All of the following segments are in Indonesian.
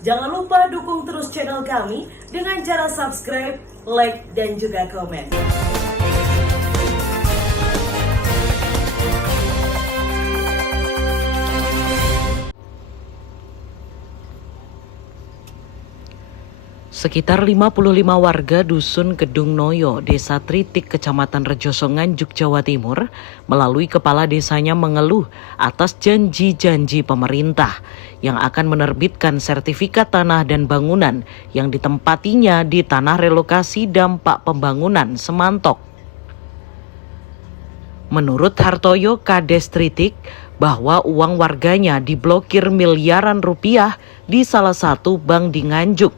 Jangan lupa dukung terus channel kami dengan cara subscribe, like, dan juga komen. Sekitar 55 warga Dusun Kedung Noyo, Desa Tritik, Kecamatan Rejoso Nganjuk, Jawa Timur, melalui kepala desanya mengeluh atas janji-janji pemerintah yang akan menerbitkan sertifikat tanah dan bangunan yang ditempatinya di tanah relokasi dampak pembangunan Semantok. Menurut Hartoyo Kades Tritik, bahwa uang warganya diblokir miliaran rupiah di salah satu bank di Nganjuk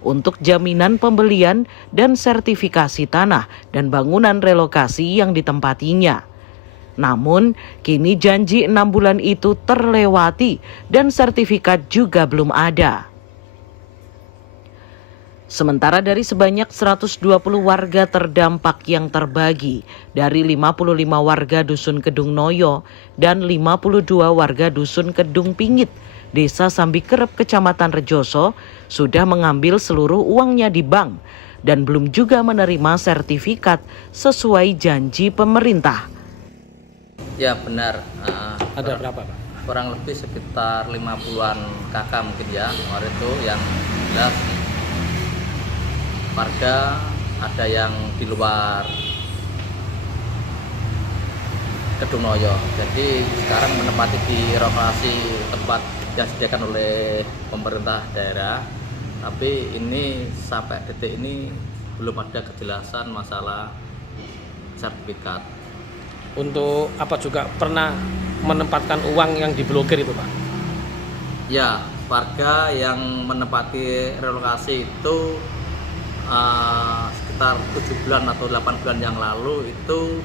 untuk jaminan pembelian dan sertifikasi tanah dan bangunan relokasi yang ditempatinya. Namun, kini janji 6 bulan itu terlewati dan sertifikat juga belum ada. Sementara dari sebanyak 120 warga terdampak yang terbagi dari 55 warga Dusun Kedung Noyo dan 52 warga Dusun Kedung Pingit, Desa Sambikerep, Kecamatan Rejoso, sudah mengambil seluruh uangnya di bank dan belum juga menerima sertifikat sesuai janji pemerintah. Ya benar. Ada berapa, Pak? Kurang lebih sekitar 50-an kakak mungkin ya kemarin itu yang jelas warga ada yang di luar Kedung Noyo. Jadi sekarang menempati di lokasi tempat yang disediakan oleh pemerintah daerah. Tapi ini sampai detik ini belum ada kejelasan masalah sertifikat. Untuk apa juga pernah menempatkan uang yang diblokir itu, Pak? Ya, warga yang menempati relokasi itu sekitar 7 bulan atau 8 bulan yang lalu itu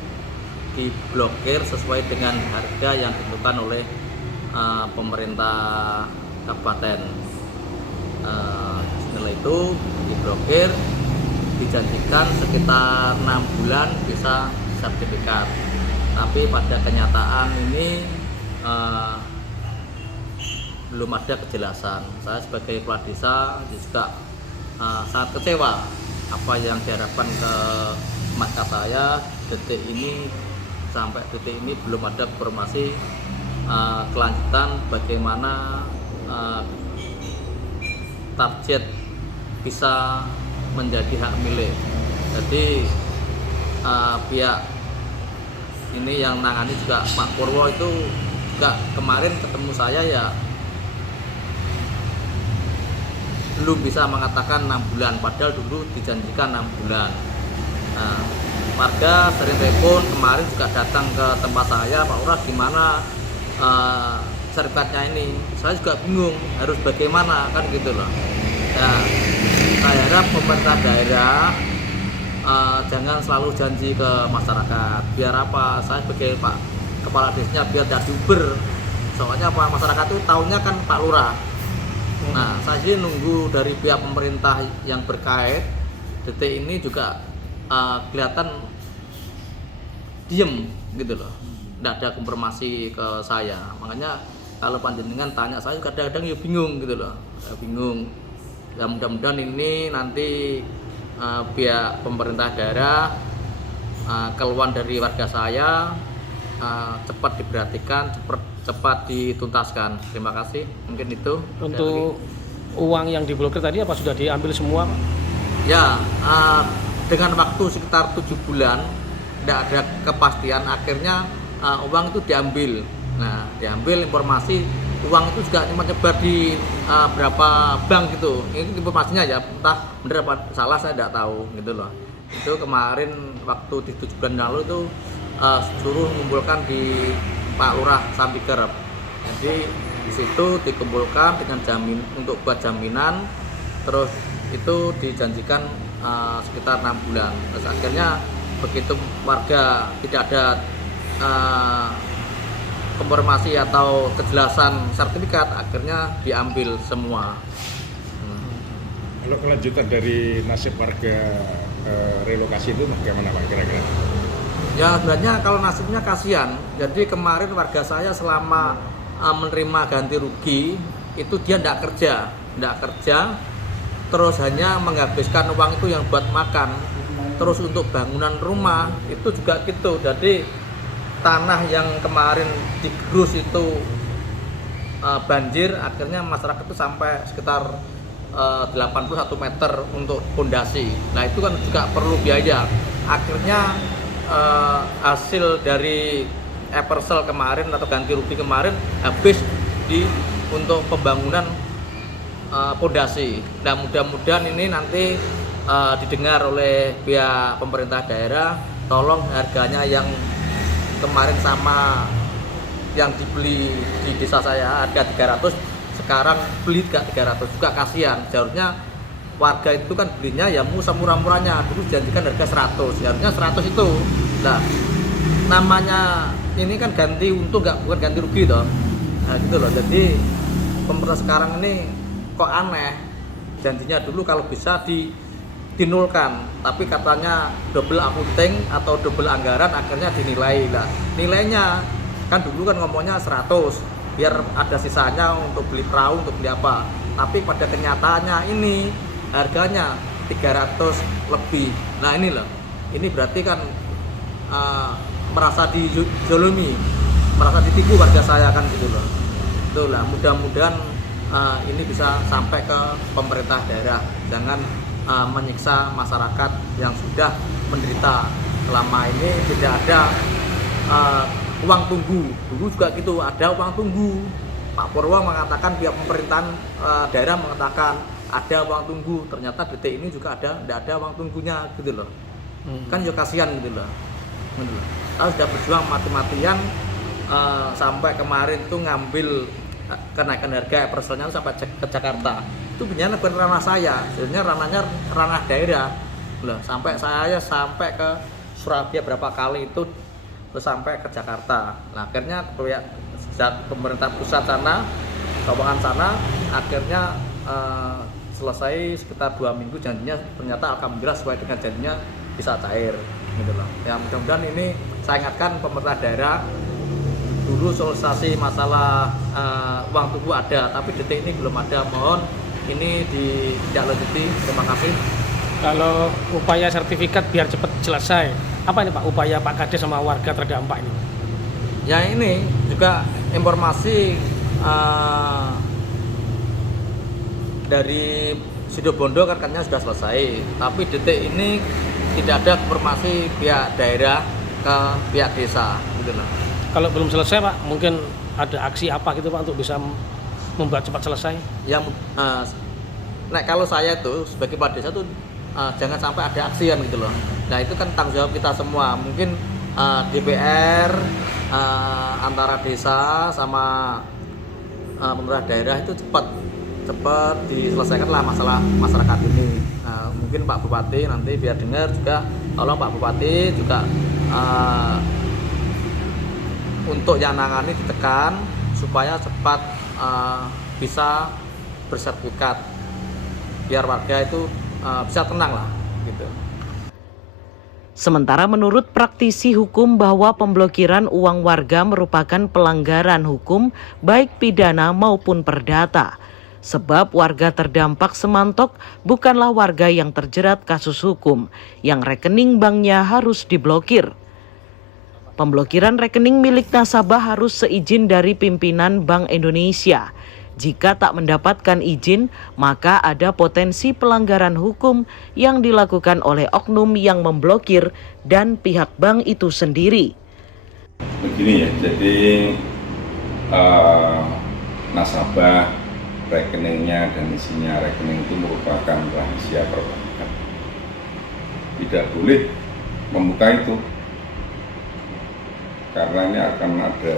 diblokir sesuai dengan harga yang ditentukan oleh pemerintah kabupaten. Setelah itu diblokir, dijanjikan sekitar 6 bulan bisa sertifikat. Tapi pada kenyataan ini belum ada kejelasan. Saya sebagai kepala desa juga sangat kecewa apa yang diharapkan ke masyarakat saya. Sampai detik ini belum ada informasi kelanjutan bagaimana target bisa menjadi hak milik. Jadi pihak ini yang nangani juga Pak Purwo itu juga kemarin ketemu saya ya belum bisa mengatakan 6 bulan, padahal dulu dijanjikan 6 bulan. Nah, warga sering telepon, kemarin juga datang ke tempat saya, Pak Lurah gimana sertifikatnya ini. Saya juga bingung harus bagaimana, kan gitu loh. Ya, saya harap pemerintah daerah jangan selalu janji ke masyarakat. Biar apa? Saya sebagai Pak Kepala Desanya biar tidak diuber. Soalnya Pak masyarakat itu tahunya kan Pak Lurah. Nah, saya sih nunggu dari pihak pemerintah yang berkait. Detik ini juga kelihatan diem gitu loh, tidak ada konfirmasi ke saya. Makanya kalau panjenengan tanya saya kadang-kadang ya bingung gitu loh, bingung. Ya mudah-mudahan ini nanti pihak pemerintah daerah keluhan dari warga saya cepat diperhatikan, cepat dituntaskan. Terima kasih. Mungkin itu. Untuk uang yang diblokir tadi apa sudah diambil semua, Pak? Ya, dengan waktu sekitar 7 bulan tidak ada kepastian, akhirnya uang itu diambil. Nah, diambil informasi uang itu juga cuma nyebar di berapa bank gitu. Ini informasinya ya, entah benar apa salah saya tidak tahu gitu loh. Itu kemarin waktu di 7 bulan lalu itu suruh mengumpulkan di Pak Lurah Sambikerep. Jadi di situ dikumpulkan dengan untuk buat jaminan, terus itu dijanjikan sekitar 6 bulan. Terus akhirnya begitu warga tidak ada konfirmasi atau kejelasan sertifikat, akhirnya diambil semua. Kalau kelanjutan dari nasib warga relokasi itu bagaimana Pak kira-kira? Ya sebenarnya kalau nasibnya kasihan. Jadi kemarin warga saya selama menerima ganti rugi itu dia tidak kerja. tidak kerja, terus hanya menghabiskan uang itu yang buat makan. Terus untuk bangunan rumah itu juga gitu. Jadi tanah yang kemarin digerus itu banjir, akhirnya masyarakat itu sampai sekitar 81 meter untuk pondasi. Nah itu kan juga perlu biaya. Akhirnya hasil dari Eversel kemarin atau ganti rugi kemarin habis untuk pembangunan pondasi. Nah mudah-mudahan ini nanti didengar oleh pihak pemerintah daerah, tolong harganya yang kemarin sama yang dibeli di desa saya harga 300, sekarang beli juga 300, juga kasihan. Seharusnya warga itu kan belinya ya murah-murahnya, dulu dijanjikan harga 100, harusnya 100 itu. Nah namanya ini kan ganti untung, bukan ganti rugi toh. Nah gitu loh, jadi pemerintah sekarang ini kok aneh, janjinya dulu kalau bisa dinulkan, tapi katanya double accounting atau double anggaran, akhirnya dinilai lah. Nilainya kan dulu kan ngomongnya 100 biar ada sisanya untuk beli perahu, untuk beli apa, tapi pada kenyataannya ini harganya 300 lebih. Nah ini loh, ini berarti kan merasa dizolimi, merasa ditipu warga saya kan gitu loh. Itulah, mudah-mudahan ini bisa sampai ke pemerintah daerah, jangan menyiksa masyarakat yang sudah menderita selama ini. Tidak ada uang tunggu, dulu juga gitu, ada uang tunggu. Pak Purwo mengatakan, pihak pemerintahan daerah mengatakan ada uang tunggu, ternyata detik ini juga tidak ada uang tunggunya gitu loh. Kan ya kasihan gitu loh. Kita sudah berjuang mati-matian sampai kemarin tuh ngambil kenaikan harga Everselnya sampai ke Jakarta. Itu benar bukan ranah saya, sebenarnya ranahnya ranah daerah. Loh, sampai saya sampai ke Surabaya berapa kali itu, terus sampai ke Jakarta. Nah, akhirnya pemerintah pusat sana, keuangan sana, akhirnya selesai sekitar 2 minggu, janjinya ternyata alhamdulillah sesuai dengan janjinya bisa cair gitu loh. Ya mudah-mudahan ini saya ingatkan pemerintah daerah, dulu sosialisasi masalah uang tunggu ada, tapi detik ini belum ada. Mohon ini ditindaklanjuti. Terima kasih. Kalau upaya sertifikat biar cepat selesai, apa ini Pak upaya Pak Kades sama warga terdampak ini? Ya ini juga informasi dari Situbondo kan katanya sudah selesai, tapi detik ini tidak ada informasi pihak daerah ke pihak desa gitu loh. Kalau belum selesai Pak, mungkin ada aksi apa gitu Pak untuk bisa membuat cepat selesai? Ya, kalau saya itu sebagai kepala desa tuh jangan sampai ada aksi kan gitu loh. Nah itu kan tanggung jawab kita semua. Mungkin DPR antara desa sama pemerintah daerah itu cepat diselesaikanlah masalah masyarakat ini. Mungkin Pak Bupati nanti biar dengar juga, tolong Pak Bupati juga untuk yang nangani ditekan supaya cepat bisa bersertifikat biar warga itu bisa tenang lah gitu. Sementara menurut praktisi hukum bahwa pemblokiran uang warga merupakan pelanggaran hukum baik pidana maupun perdata. Sebab warga terdampak semantok bukanlah warga yang terjerat kasus hukum, yang rekening banknya harus diblokir. Pemblokiran rekening milik nasabah harus seizin dari pimpinan Bank Indonesia. Jika tak mendapatkan izin, maka ada potensi pelanggaran hukum yang dilakukan oleh oknum yang memblokir dan pihak bank itu sendiri. Begini ya, jadi nasabah rekeningnya dan isinya rekening itu merupakan rahasia perbankan. Tidak boleh membuka itu, karena ini akan ada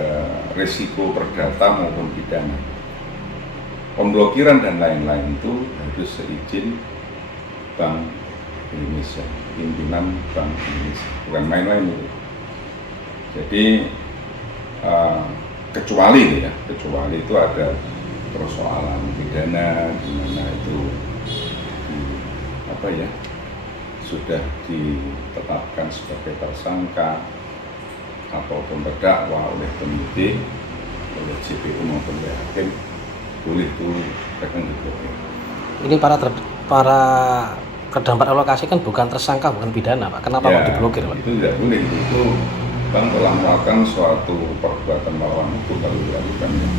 risiko perdata maupun pidana. Pemblokiran dan lain-lain itu harus seizin Bank Indonesia, pimpinan Bank Indonesia, bukan main-main itu. Jadi kecuali itu ada persoalan pidana di mana itu sudah ditetapkan sebagai tersangka ataupun terdakwa oleh penyidik, oleh JPU maupun oleh hakim, boleh itu rekening diblokir. Ini para terdampak relokasi kan bukan tersangka, bukan pidana, Pak. Kenapa Ya, kok diblokir, Pak? itu tidak boleh. Itu bank telah melakukan suatu perbuatan melawan hukum kalau dilakukannya.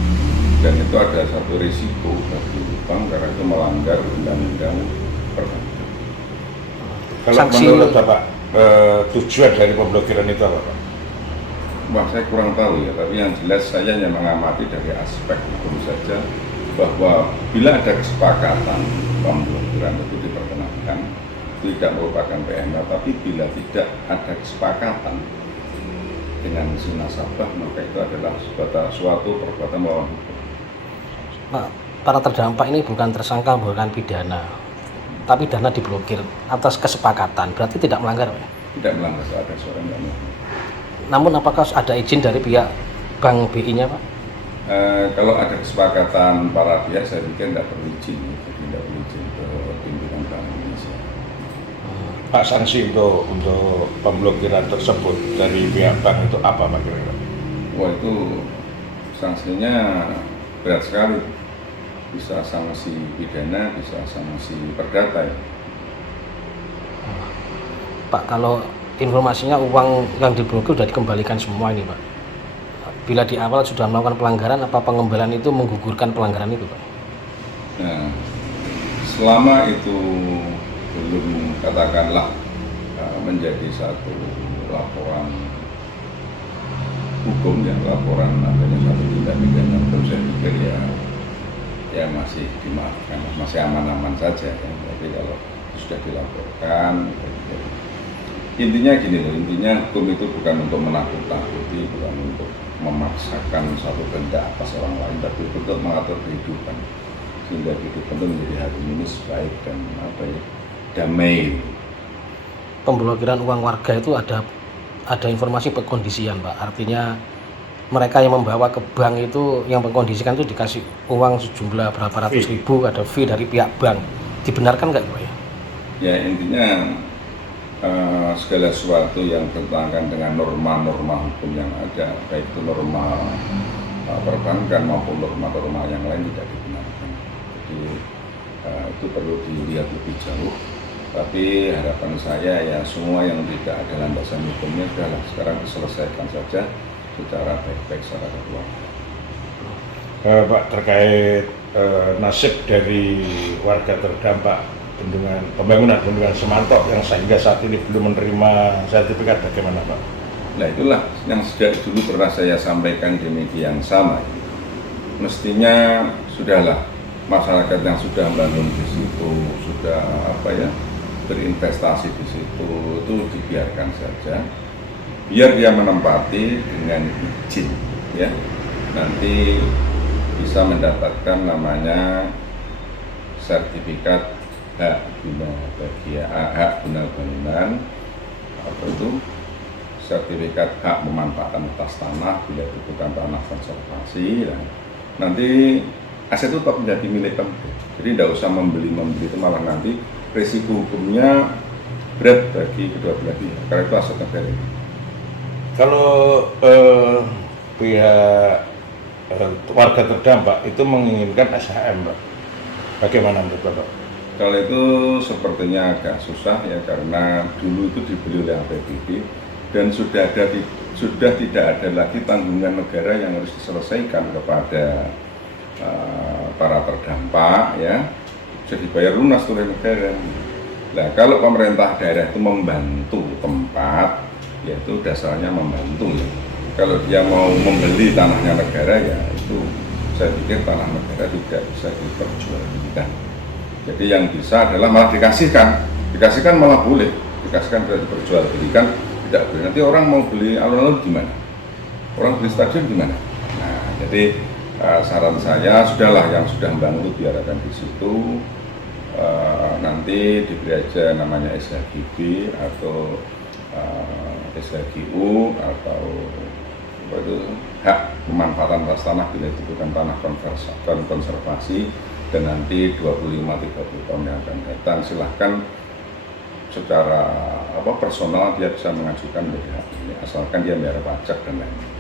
Dan itu ada satu risiko bagi bank karena itu melanggar undang-undang perbankan. Kalau Sanksi- menurut Bapak, tujuan dari pemblokiran itu apa Pak? Wah, saya kurang tahu ya, tapi yang jelas saya hanya mengamati dari aspek hukum saja bahwa bila ada kesepakatan pemblokiran itu diperkenankan, itu tidak merupakan PMA, tapi bila tidak ada kesepakatan dengan si nasabah, maka itu adalah suatu perbuatan melawan hukum. Pak, para terdampak ini bukan tersangka, bukan pidana, tapi dana diblokir atas kesepakatan, berarti tidak melanggar, Pak? Tidak melanggar, ada suara yang melanggar. Namun apakah ada izin dari pihak Bank BI-nya, Pak? Kalau ada kesepakatan para pihak, saya pikir tidak perlu izin, jadi tidak perlu izin ke pimpinan Bank Indonesia. Pak, sanksi untuk pemblokiran tersebut dari pihak bank itu apa Pak kira-kira? Wah, itu sanksinya berat sekali, bisa sanksi pidana, bisa sanksi perdata ya. Pak, kalau informasinya uang yang diblokir sudah dikembalikan semua ini, Pak. Bila di awal sudah melakukan pelanggaran, apa pengembalian itu menggugurkan pelanggaran itu, Pak? Nah, selama itu belum katakanlah menjadi satu laporan hukum, ya laporan adanya satu tindak pidana hukum, saya pikir ya masih dimaafkan, masih aman-aman saja ya. Tapi kalau sudah dilaporkan, intinya gini loh, intinya hukum itu bukan untuk menakut-nakuti, bukan untuk memaksakan suatu kehendak atas orang lain, tapi untuk mengatur kehidupan sehingga kehidupan itu menjadi harmonis, baik dan damai. Pemblokiran uang warga itu ada informasi pengkondisian, Pak. Artinya mereka yang membawa ke bank itu, yang mengkondisikan itu dikasih uang sejumlah berapa ratus ribu, ada fee dari pihak bank. Dibenarkan nggak, Pak? Ya intinya segala sesuatu yang bertentangan dengan norma-norma hukum yang ada, baik itu norma perbankan maupun norma-norma yang lain tidak dibenarkan. Jadi itu perlu dilihat lebih jauh. Tapi harapan saya ya semua yang tidak ada landasan hukumnya sudahlah sekarang diselesaikan saja secara baik-baik secara keluarga. Pak, terkait nasib dari warga terdampak pembangunan bendungan Semantok yang sehingga saat ini belum menerima sertifikat, bagaimana Pak? Nah itulah yang sejak dulu pernah saya sampaikan demikian sama. Mestinya sudahlah masyarakat yang sudah membangun di situ, sudah berinvestasi di situ, itu dibiarkan saja, biar dia menempati dengan izin, ya. Nanti bisa mendapatkan namanya sertifikat hak guna bangunan, apa itu sertifikat hak pemanfaatan atas tanah bila itu bukan tanah konservasi. Nanti aset itu tetap menjadi milik Pemda, jadi tidak usah membeli itu, malah nanti risiko hukumnya berat bagi kedua belah pihak karena itu aset negara. Kalau pihak warga terdampak itu menginginkan SHM, Pak, bagaimana menurut Bapak? Kalau itu sepertinya agak susah ya, karena dulu itu dibeli oleh APBD dan sudah tidak ada lagi tanggungan negara yang harus diselesaikan kepada para terdampak, ya, jadi bayar lunas oleh negara. Nah, kalau pemerintah daerah itu membantu tempat, yaitu dasarnya membantu ya. Kalau dia mau membeli tanahnya negara, ya itu saya pikir tanah negara tidak bisa diperjualbelikan. Jadi yang bisa adalah malah dikasihkan malah boleh, dikasihkan tidak diperjualbelikan, tidak boleh. Nanti orang mau beli alun-alun gimana? Orang beli stadion gimana? Nah, jadi saran saya sudahlah yang sudah membangun itu biarkan di situ, nanti diberi aja namanya SHGB atau SHGU atau apa itu, hak pemanfaatan atas tanah bila itu bukan tanah konservasi, dan nanti 25-30 tahun yang akan datang silahkan secara personal dia bisa mengajukan menjadi hak ini asalkan dia bayar pajak dan lain-lain.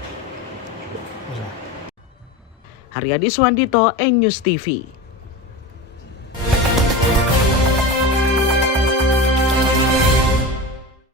Haryadi Swandito, News TV.